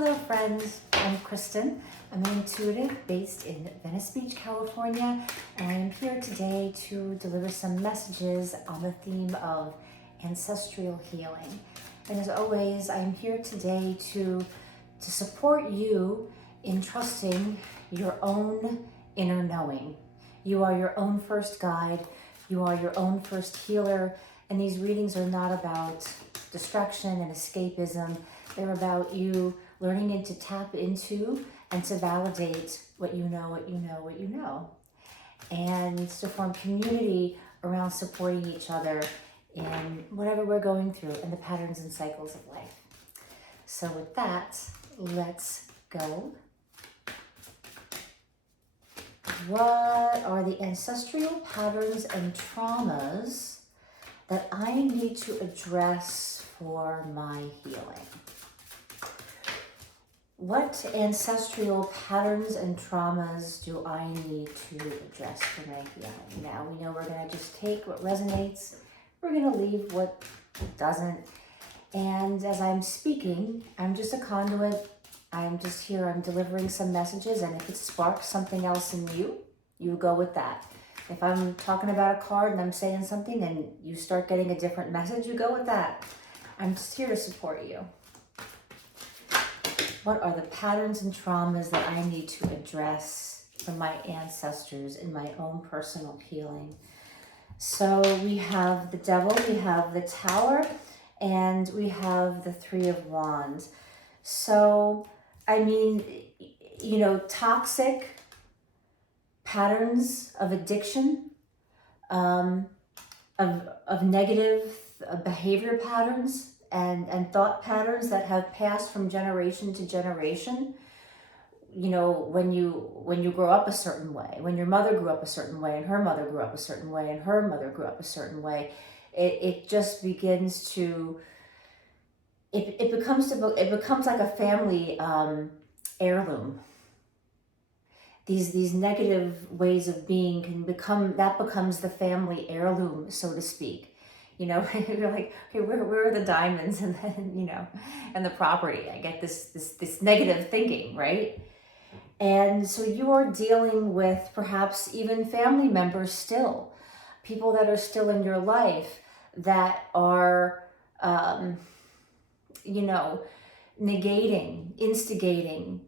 Hello friends, I'm Kristen. I'm an intuitive based in Venice Beach, California, and I am here today to deliver some messages on the theme of ancestral healing. And as always, I'm here today to support you in trusting your own inner knowing. You are your own first guide, you are your own first healer, and these readings are not about distraction and escapism. They're about you learning to tap into and to validate what you know, what you know, what you know. And to form community around supporting each other in whatever we're going through and the patterns and cycles of life. So with that, let's go. What are the ancestral patterns and traumas that I need to address for my healing? What ancestral patterns and traumas do I need to address for my healing? Now, we know we're going to just take what resonates, we're going to leave what doesn't. And as I'm speaking, I'm just a conduit. I'm just here, I'm delivering some messages, and if it sparks something else in you, you go with that. If I'm talking about a card and I'm saying something and you start getting a different message, you go with that. I'm just here to support you. What are the patterns and traumas that I need to address from my ancestors in my own personal healing? So we have the Devil, we have the Tower, and we have the Three of Wands. So, I mean, you know, toxic patterns of addiction, of negative behavior patterns, and thought patterns that have passed from generation to generation. You know, when you grow up a certain way, when your mother grew up a certain way, and her mother grew up a certain way, and her mother grew up a certain way, it just begins to, it becomes like a family heirloom. These negative ways of being becomes the family heirloom, so to speak. You know, you're like, okay, where are the diamonds and then, you know, and the property? I get this negative thinking, right? And so you are dealing with perhaps even family members still, people that are still in your life that are, you know, negating, instigating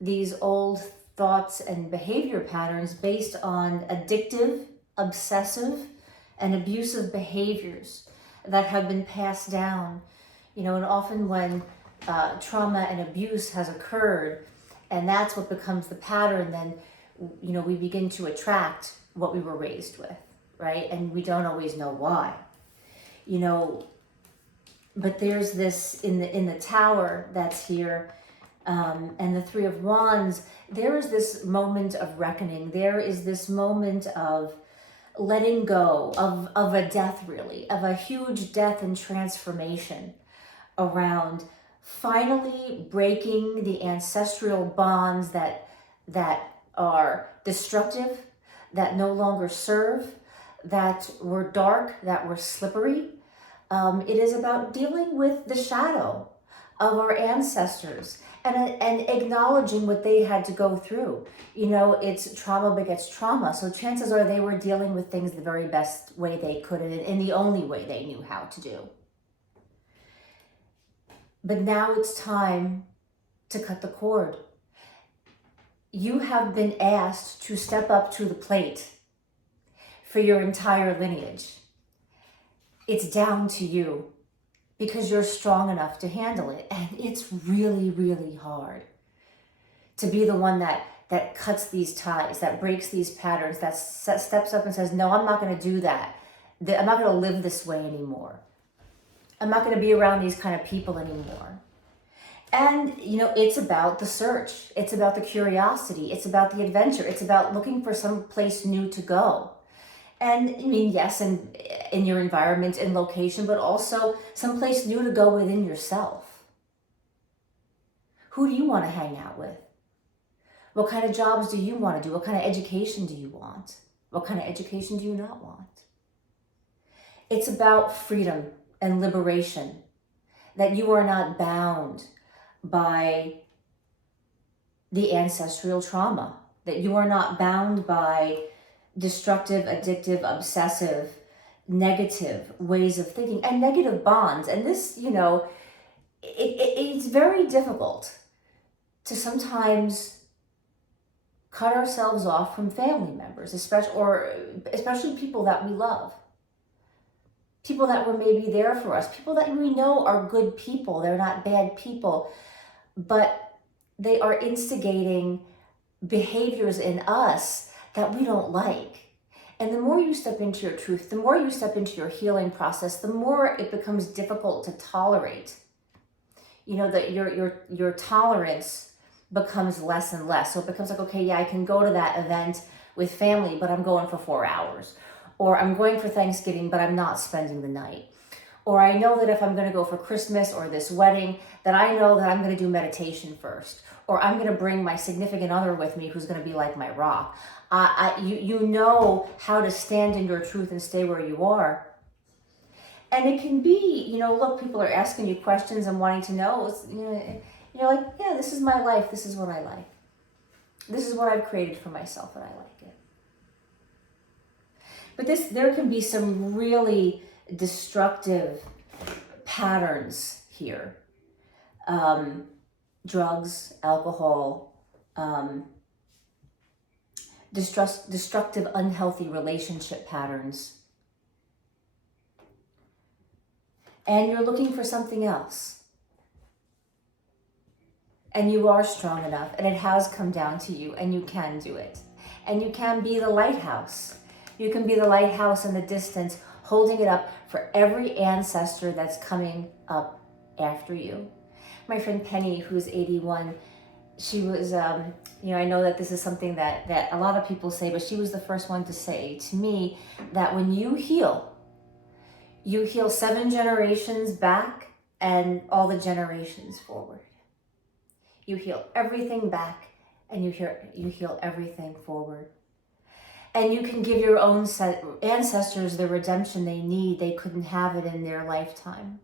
these old thoughts and behavior patterns based on addictive, obsessive, and abusive behaviors that have been passed down. You know, and often when trauma and abuse has occurred, and that's what becomes the pattern, then, you know, we begin to attract what we were raised with, right? And we don't always know why. You know, but there's this in the Tower that's here, and the Three of Wands, there is this moment of reckoning. There is this moment of letting go of a death, really, of a huge death and transformation around finally breaking the ancestral bonds that are destructive, that no longer serve, that were dark, that were slippery. It is about dealing with the shadow of our ancestors and acknowledging what they had to go through. You know, it's trauma begets trauma. So chances are they were dealing with things the very best way they could and in the only way they knew how to do. But now it's time to cut the cord. You have been asked to step up to the plate for your entire lineage. It's down to you, because you're strong enough to handle it. And it's really, really hard to be the one that cuts these ties, that breaks these patterns, that steps up and says, no, I'm not going to do that. I'm not going to live this way anymore. I'm not going to be around these kind of people anymore. And, you know, it's about the search. It's about the curiosity. It's about the adventure. It's about looking for some place new to go. And I mean, yes, and in your environment and location, but also someplace new to go within yourself. Who do you want to hang out with? What kind of jobs do you want to do? What kind of education do you want? What kind of education do you not want? It's about freedom and liberation, that you are not bound by the ancestral trauma, that you are not bound by destructive, addictive, obsessive, negative ways of thinking and negative bonds. And this, it's very difficult to sometimes cut ourselves off from family members, especially people that we love, people that were maybe there for us, people that we know are good people. They're not bad people, but they are instigating behaviors in us that we don't like. And the more you step into your truth, the more you step into your healing process, the more it becomes difficult to tolerate. That your tolerance becomes less and less. So it becomes like, okay, yeah, I can go to that event with family, but I'm going for 4 hours. Or I'm going for Thanksgiving, but I'm not spending the night. Or I know that if I'm going to go for Christmas or this wedding, that I know that I'm going to do meditation first. Or I'm going to bring my significant other with me who's going to be like my rock. You know how to stand in your truth and stay where you are. And it can be, look, people are asking you questions and wanting to know. You're like, yeah, this is my life. This is what I like. This is what I've created for myself and I like it. But there can be some really destructive patterns here. Drugs, alcohol, destructive, unhealthy relationship patterns. And you're looking for something else. And you are strong enough, and it has come down to you, and you can do it. And you can be the lighthouse. You can be the lighthouse in the distance, holding it up for every ancestor that's coming up after you. My friend Penny, who's 81, she was, I know that this is something that a lot of people say, but she was the first one to say to me that when you heal 7 generations back and all the generations forward. You heal everything back and you heal everything forward. And you can give your own ancestors the redemption they need. They couldn't have it in their lifetime.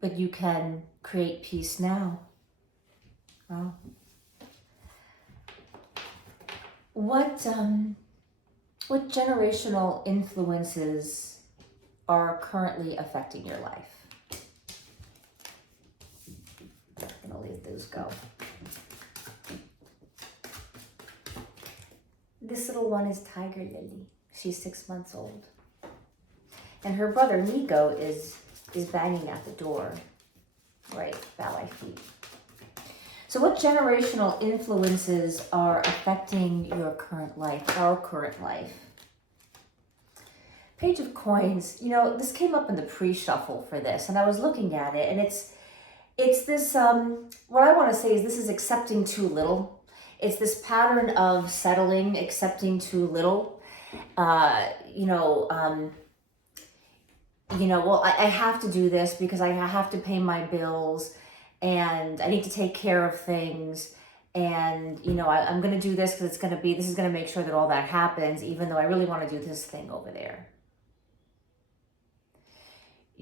But you can create peace now. Wow. What generational influences are currently affecting your life? I'm gonna leave those go. This little one is Tiger Lily. She's 6 months old. And her brother Nico is banging at the door, right about my feet. So what generational influences are affecting your current life, our current life? Page of Coins, this came up in the pre-shuffle for this, and I was looking at it, and it's this, what I want to say is this is accepting too little. It's this pattern of settling, accepting too little. Well, I have to do this because I have to pay my bills and I need to take care of things. And, I'm going to do this because this is going to make sure that all that happens, even though I really want to do this thing over there.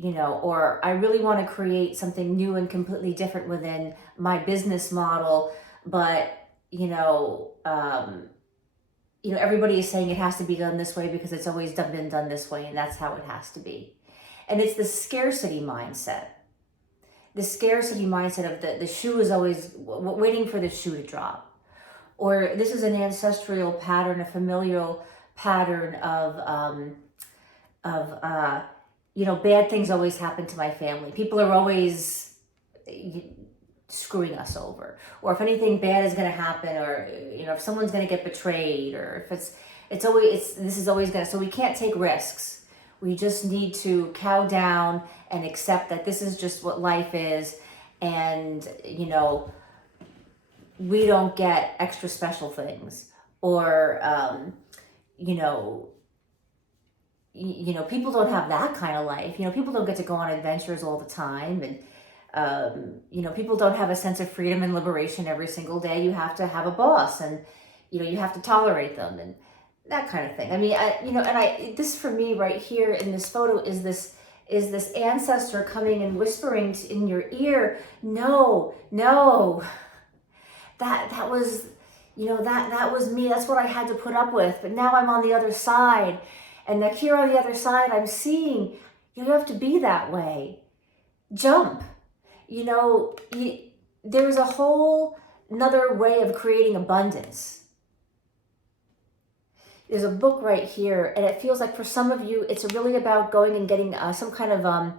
Or I really want to create something new and completely different within my business model, but everybody is saying it has to be done this way because it's always been done this way, and that's how it has to be. And it's the scarcity mindset. The scarcity mindset of the shoe is always waiting for the shoe to drop. Or this is an ancestral pattern, a familial pattern of bad things always happen to my family. People are always screwing us over, or if anything bad is going to happen, or if someone's going to get betrayed, or if this is always going to. So we can't take risks. We just need to cow down and accept that this is just what life is, and we don't get extra special things, or people don't have that kind of life. People don't get to go on adventures all the time, and people don't have a sense of freedom and liberation every single day. You have to have a boss, and you have to tolerate them, and that kind of thing. I mean, this for me right here in this photo is this ancestor coming and whispering in your ear, no, that was, that was me. That's what I had to put up with. But now I'm on the other side. And like here on the other side, I'm seeing you don't have to be that way. Jump. There's a whole another way of creating abundance. There's a book right here, and it feels like for some of you, it's really about going and getting some kind of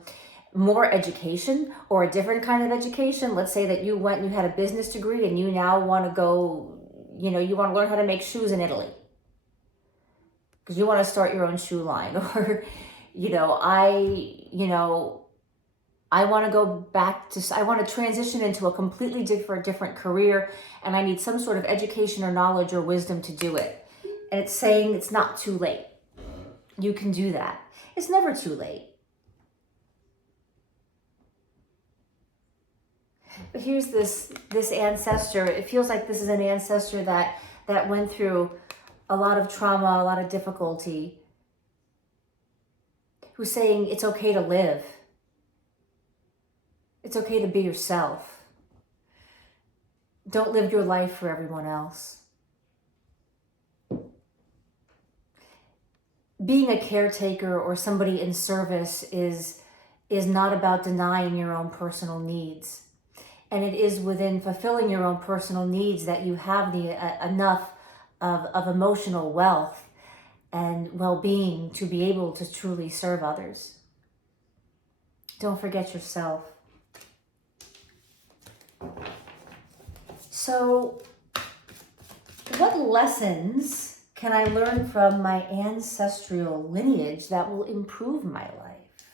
more education or a different kind of education. Let's say that you went and you had a business degree and you now want to go, you want to learn how to make shoes in Italy because you want to start your own shoe line. Or, I want to go back to, I want to transition into a completely different career, and I need some sort of education or knowledge or wisdom to do it. And it's saying it's not too late. You can do that. It's never too late. But here's this ancestor. It feels like this is an ancestor that went through a lot of trauma, a lot of difficulty, who's saying it's okay to live. It's okay to be yourself. Don't live your life for everyone else. Being a caretaker or somebody in service is not about denying your own personal needs. And it is within fulfilling your own personal needs that you have the enough of emotional wealth and well-being to be able to truly serve others. Don't forget yourself. So, what lessons can I learn from my ancestral lineage that will improve my life?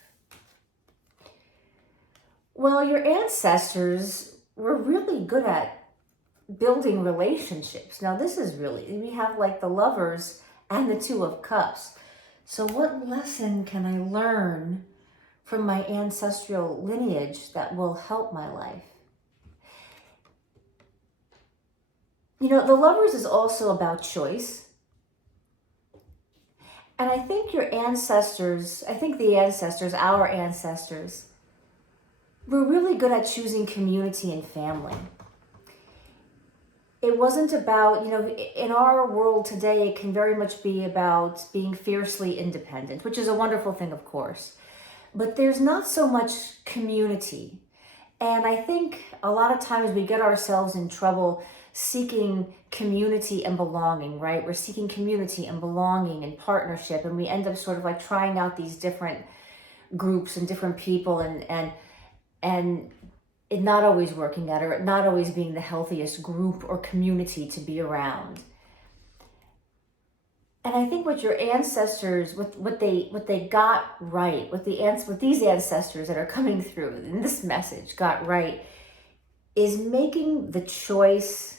Well, your ancestors were really good at building relationships. Now this is really, we have like the Lovers and the Two of Cups. So what lesson can I learn from my ancestral lineage that will help my life? The Lovers is also about choice. And I think our ancestors, our ancestors, were really good at choosing community and family. It wasn't about, in our world today, it can very much be about being fiercely independent, which is a wonderful thing, of course. But there's not so much community. And I think a lot of times we get ourselves in trouble seeking community and belonging, right? We're seeking community and belonging and partnership, and we end up sort of like trying out these different groups and different people and it not always working out, or it not always being the healthiest group or community to be around. And I think what your ancestors, what they got right, what these ancestors that are coming through in this message got right, is making the choice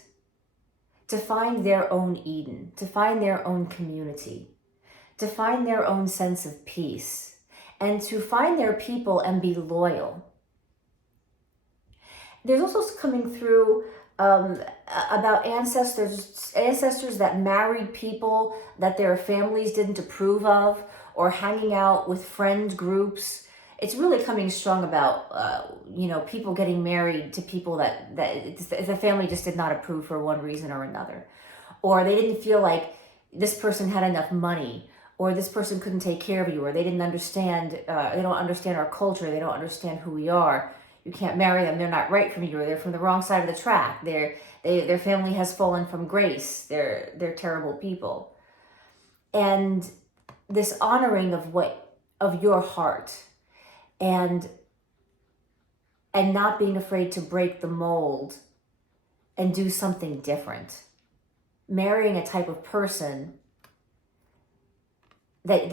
to find their own Eden, to find their own community, to find their own sense of peace, and to find their people and be loyal. There's also coming through about ancestors that married people that their families didn't approve of, or hanging out with friend groups. It's really coming strong about, people getting married to people that the family just did not approve for one reason or another. Or they didn't feel like this person had enough money, or this person couldn't take care of you, or they didn't understand, they don't understand our culture, they don't understand who we are. You can't marry them, they're not right for you, or they're from the wrong side of the track. Their family has fallen from grace. They're terrible people. And this honoring of your heart, and not being afraid to break the mold and do something different. Marrying a type of person that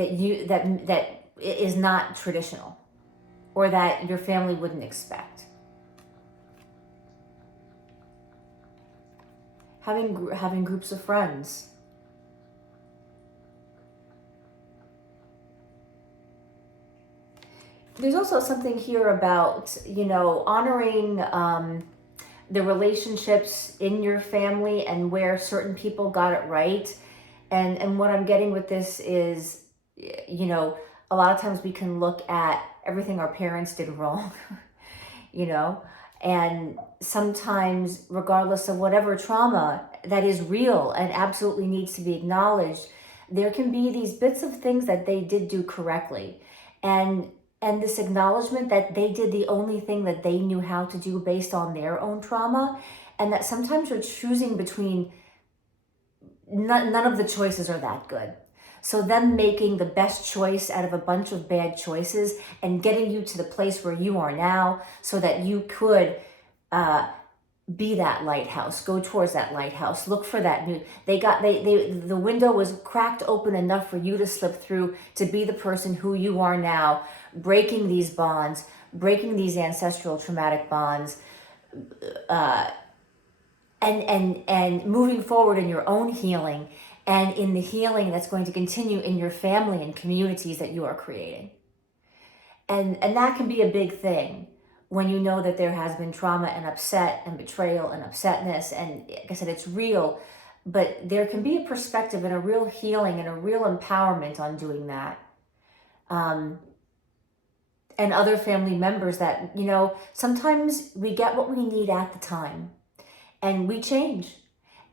is not traditional, or that your family wouldn't expect. Having groups of friends. There's also something here about, honoring the relationships in your family and where certain people got it right. And what I'm getting with this is, a lot of times we can look at everything our parents did wrong, And sometimes, regardless of whatever trauma that is real and absolutely needs to be acknowledged, there can be these bits of things that they did do correctly. And this acknowledgement that they did the only thing that they knew how to do based on their own trauma, and that sometimes you're choosing between none of the choices are that good. So them making the best choice out of a bunch of bad choices and getting you to the place where you are now so that you could be that lighthouse, go towards that lighthouse, look for that new, the window was cracked open enough for you to slip through to be the person who you are now, breaking these bonds, breaking these ancestral traumatic bonds, and moving forward in your own healing and in the healing that's going to continue in your family and communities that you are creating. And that can be a big thing when you know that there has been trauma and upset and betrayal and upsetness. And like I said, it's real, but there can be a perspective and a real healing and a real empowerment on doing that. And other family members that, you know, sometimes we get what we need at the time and we change.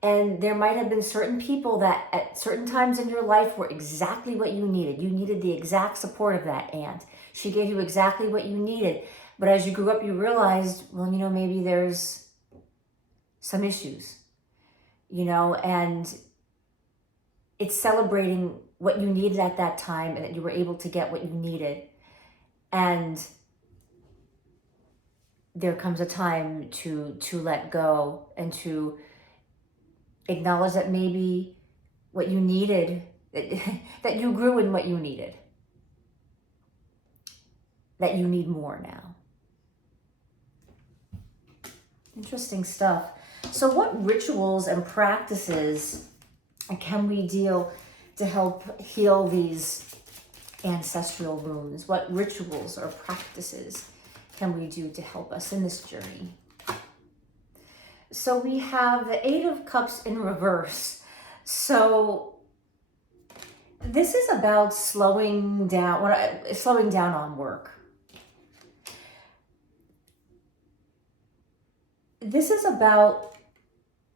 And there might have been certain people that at certain times in your life were exactly what you needed. You needed the exact support of that aunt. She gave you exactly what you needed. But as you grew up, you realized, well, you know, maybe there's some issues, you know, and it's celebrating what you needed at that time and that you were able to get what you needed. And there comes a time to let go and to acknowledge that maybe what you needed, that you grew in what you needed, that you need more now. Interesting stuff. So what rituals and practices can we deal to help heal these ancestral wounds? What rituals or practices can we do to help us in this journey? So we have the Eight of Cups in reverse. So this is about slowing down on work. This is about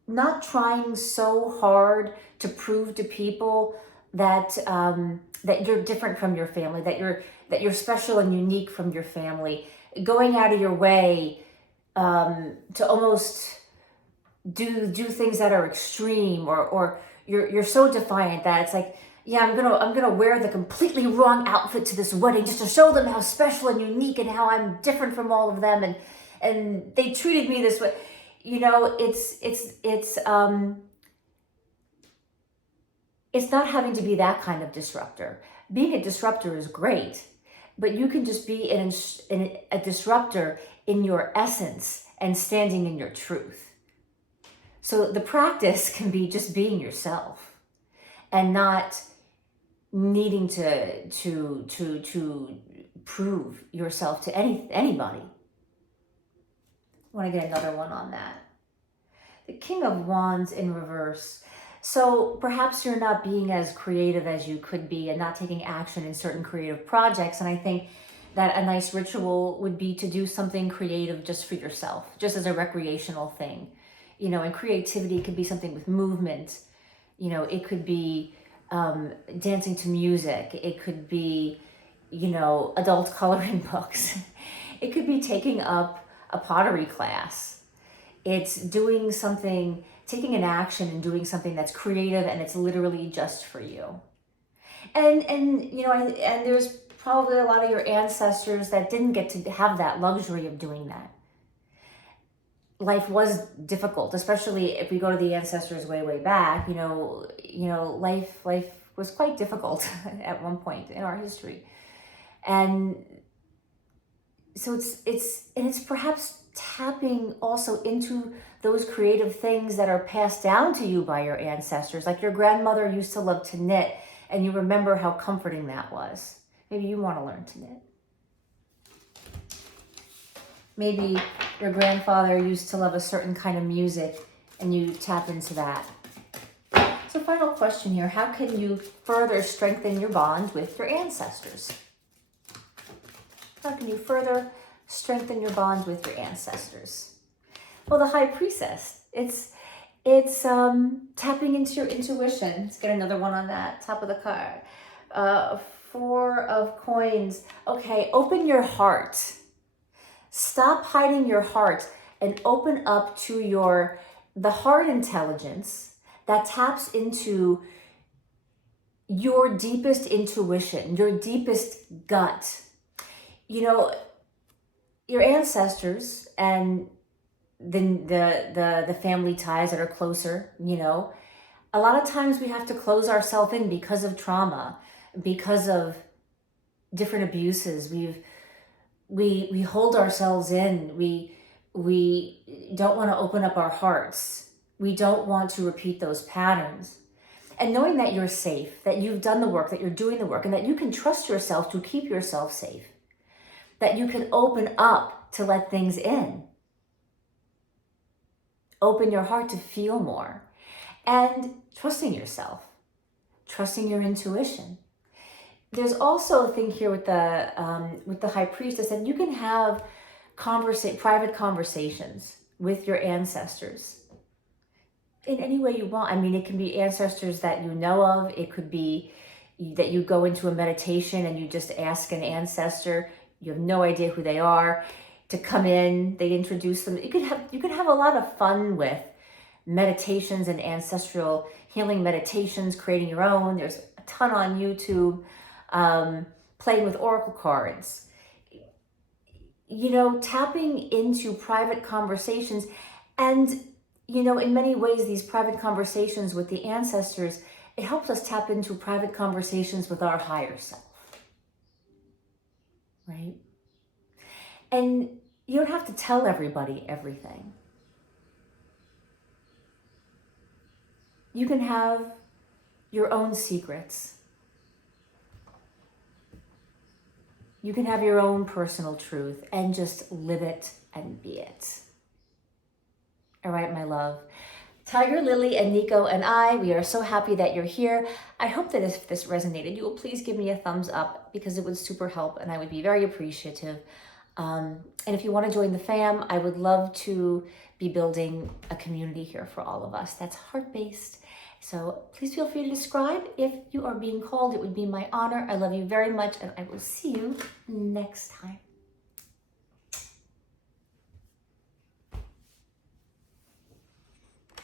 not trying so hard to prove to people that that you're different from your family, that you're special and unique from your family. Going out of your way to almost do things that are extreme, or you're so defiant that it's like, yeah, I'm gonna wear the completely wrong outfit to this wedding just to show them how special and unique and how I'm different from all of them, and they treated me this way. You know, it's not having to be that kind of disruptor. Being a disruptor is great, but you can just be a disruptor in your essence and standing in your truth. So the practice can be just being yourself and not needing to prove yourself to anybody. I want to get another one on that. The King of Wands in reverse. So perhaps you're not being as creative as you could be and not taking action in certain creative projects. And I think that a nice ritual would be to do something creative just for yourself, just as a recreational thing. You know, and creativity could be something with movement. You know, it could be dancing to music. It could be, you know, adult coloring books. It could be taking up a pottery class. It's doing something, taking an action and doing something that's creative and it's literally just for you. And you know, and there's probably a lot of your ancestors that didn't get to have that luxury of doing that. Life was difficult, especially if we go to the ancestors way back. You know, life was quite difficult at one point in our history, and so it's perhaps tapping also into those creative things that are passed down to you by your ancestors. Like your grandmother used to love to knit, and you remember how comforting that was. Maybe you want to learn to knit. Maybe your grandfather used to love a certain kind of music and you tap into that. So final question here, how can you further strengthen your bond with your ancestors? How can you further strengthen your bond with your ancestors? Well, the High Priestess, it's tapping into your intuition. Let's get another one on that, top of the card. Four of Coins. Okay, open your heart. Stop hiding your heart and open up to the heart intelligence that taps into your deepest intuition, your deepest gut. You know, your ancestors and the family ties that are closer, you know, a lot of times we have to close ourselves in because of trauma, because of different abuses. We hold ourselves in. We don't want to open up our hearts. We don't want to repeat those patterns. And knowing that you're safe, that you've done the work, that you're doing the work, and that you can trust yourself to keep yourself safe, that you can open up to let things in. Open your heart to feel more. And trusting yourself, trusting your intuition. There's also a thing here with the High Priestess that you can have private conversations with your ancestors in any way you want. I mean, it can be ancestors that you know of. It could be that you go into a meditation and you just ask an ancestor. You have no idea who they are, to come in. They introduce them. You can have a lot of fun with meditations and ancestral healing meditations, creating your own. There's a ton on YouTube. Playing with oracle cards, you know, tapping into private conversations. And, you know, in many ways, these private conversations with the ancestors, it helps us tap into private conversations with our higher self, right? And you don't have to tell everybody everything. You can have your own secrets. You can have your own personal truth and just live it and be it. All right, my love. Tiger Lily and Nico and I, we are so happy that you're here. I hope that if this resonated, you will please give me a thumbs up because it would super help and I would be very appreciative. And if you want to join the fam, I would love to be building a community here for all of us that's heart-based. So please feel free to subscribe. If you are being called, it would be my honor. I love you very much and I will see you next time.